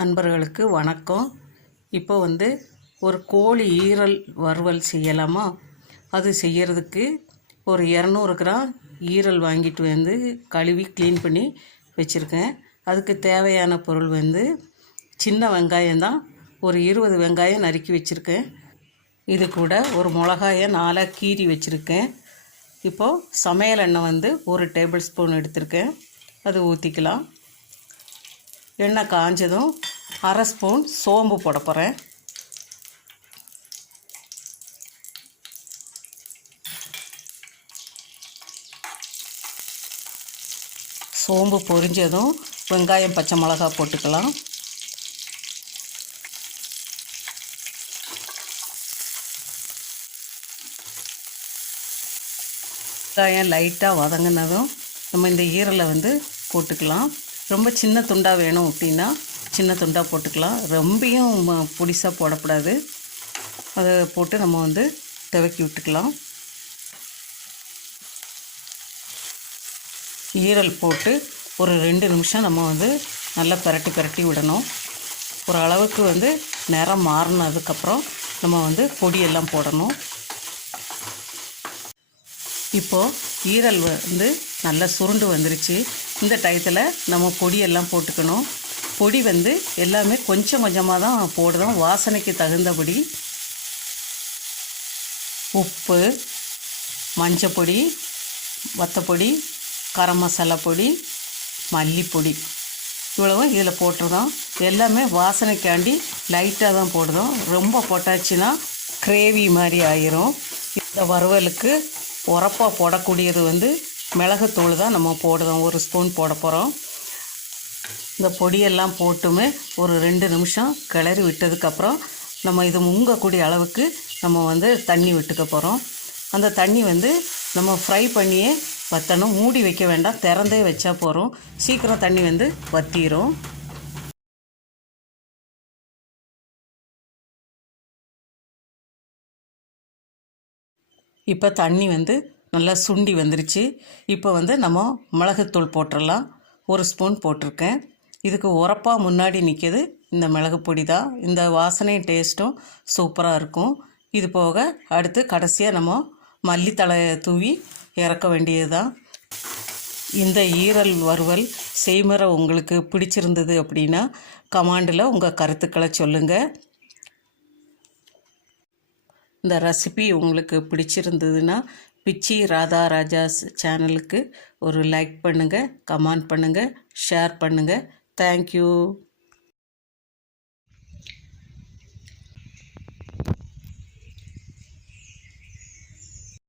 அன்பர்களுக்கு வணக்கம். இப்போ வந்து ஒரு கோழி ஈரல் வறுவல் செய்யலாமா? அது செய்யறதுக்கு ஒரு இரநூறு கிராம் ஈரல் வாங்கிட்டு வந்து கழுவி க்ளீன் பண்ணி வச்சுருக்கேன். அதுக்கு தேவையான பொருள் வந்து சின்ன வெங்காயம் தான். ஒரு இருபது வெங்காயம் நறுக்கி வச்சுருக்கேன். இது கூட ஒரு மிளகாயை நாலாக கீறி வச்சுருக்கேன். இப்போது சமையல் எண்ணெய் வந்து ஒரு டேபிள் ஸ்பூன் எடுத்திருக்கேன். அது ஊற்றிக்கலாம் எண்ணெய் காஞ்சதும் அரை ஸ்பூன் சோம்பு போட போகிறேன் சோம்பு பொரிஞ்சதும் வெங்காயம் பச்சை மிளகா போட்டுக்கலாம். வெங்காயம் லைட்டாக வதங்கினதும் நம்ம இந்த ஈரலை வந்து போட்டுக்கலாம். ரொம்ப சின்ன துண்டாக வேணும் அப்படின்னா சின்ன துண்டாக போட்டுக்கலாம். ரொம்பையும் பொடிசாக போடக்கூடாது அதை போட்டு நம்ம வந்து துவக்கி விட்டுக்கலாம். ஈரல் போட்டு ஒரு ரெண்டு நிமிஷம் நம்ம வந்து நல்லா பரட்டி பரட்டி விடணும். ஒரு அளவுக்கு வந்து நிறம் மாறினதுக்கப்புறம் நம்ம வந்து பொடியெல்லாம் போடணும். இப்போது ஈரல் வந்து நல்லா சுருண்டு வந்துருச்சு. இந்த டயத்தில் நம்ம பொடியெல்லாம் போட்டுக்கணும். பொடி வந்து எல்லாமே கொஞ்சம் கொஞ்சமாக தான் போடுறோம். வாசனைக்கு தகுந்தபடி உப்பு மஞ்சப்பொடி வத்தப்பொடி கரம் மசாலா பொடி மல்லிப்பொடி இவ்வளவும் இதில் போட்டுருந்தோம் எல்லாமே வாசனைக்காண்டி லைட்டாக தான் போடுறோம். ரொம்ப போட்டாச்சுன்னா கிரேவி மாதிரி ஆயிரும். இந்த வறுவலுக்கு உரப்பாக போடக்கூடியது வந்து மிளகுத்தூள் தான் நம்ம போடுறோம். ஒரு ஸ்பூன் போட போகிறோம் இந்த பொடியெல்லாம் போட்டுமே ஒரு ரெண்டு நிமிஷம் கிளறி விட்டதுக்கப்புறம் நம்ம இது முங்கக்கூடிய அளவுக்கு நம்ம வந்து தண்ணி விட்டுக்க போகிறோம் அந்த தண்ணி வந்து நம்ம ஃப்ரை பண்ணியே வற்றணும் மூடி வைக்க வேண்டாம். திறந்தே வச்சா போகிறோம் சீக்கிரம் தண்ணி வந்து வற்றிடும் இப்போ தண்ணி வந்து நல்லா சுண்டி வந்துருச்சு. இப்போ வந்து நம்ம மிளகுத்தூள் போட்டுடலாம் ஒரு ஸ்பூன் போட்டிருக்கேன். இதுக்கு உரப்பாக முன்னாடி நிற்கிது இந்த மிளகு பொடி தான். இந்த வாசனையும் டேஸ்ட்டும் சூப்பராக இருக்கும். இது போக அடுத்து கடைசியாக நம்ம மல்லித்தலை தூவி இறக்க வேண்டியது தான் இந்த ஈரல் வறுவல் செய்முறை உங்களுக்கு பிடிச்சிருந்தது அப்படின்னா கமாண்டில் உங்கள் கருத்துக்களை சொல்லுங்கள் இந்த ரெசிபி உங்களுக்கு பிடிச்சிருந்ததுன்னா பிச்சி ராதா ராஜாஸ் சேனலுக்கு ஒரு லைக் பண்ணுங்கள் கமெண்ட் பண்ணுங்கள் ஷேர் பண்ணுங்கள் தேங்க்யூ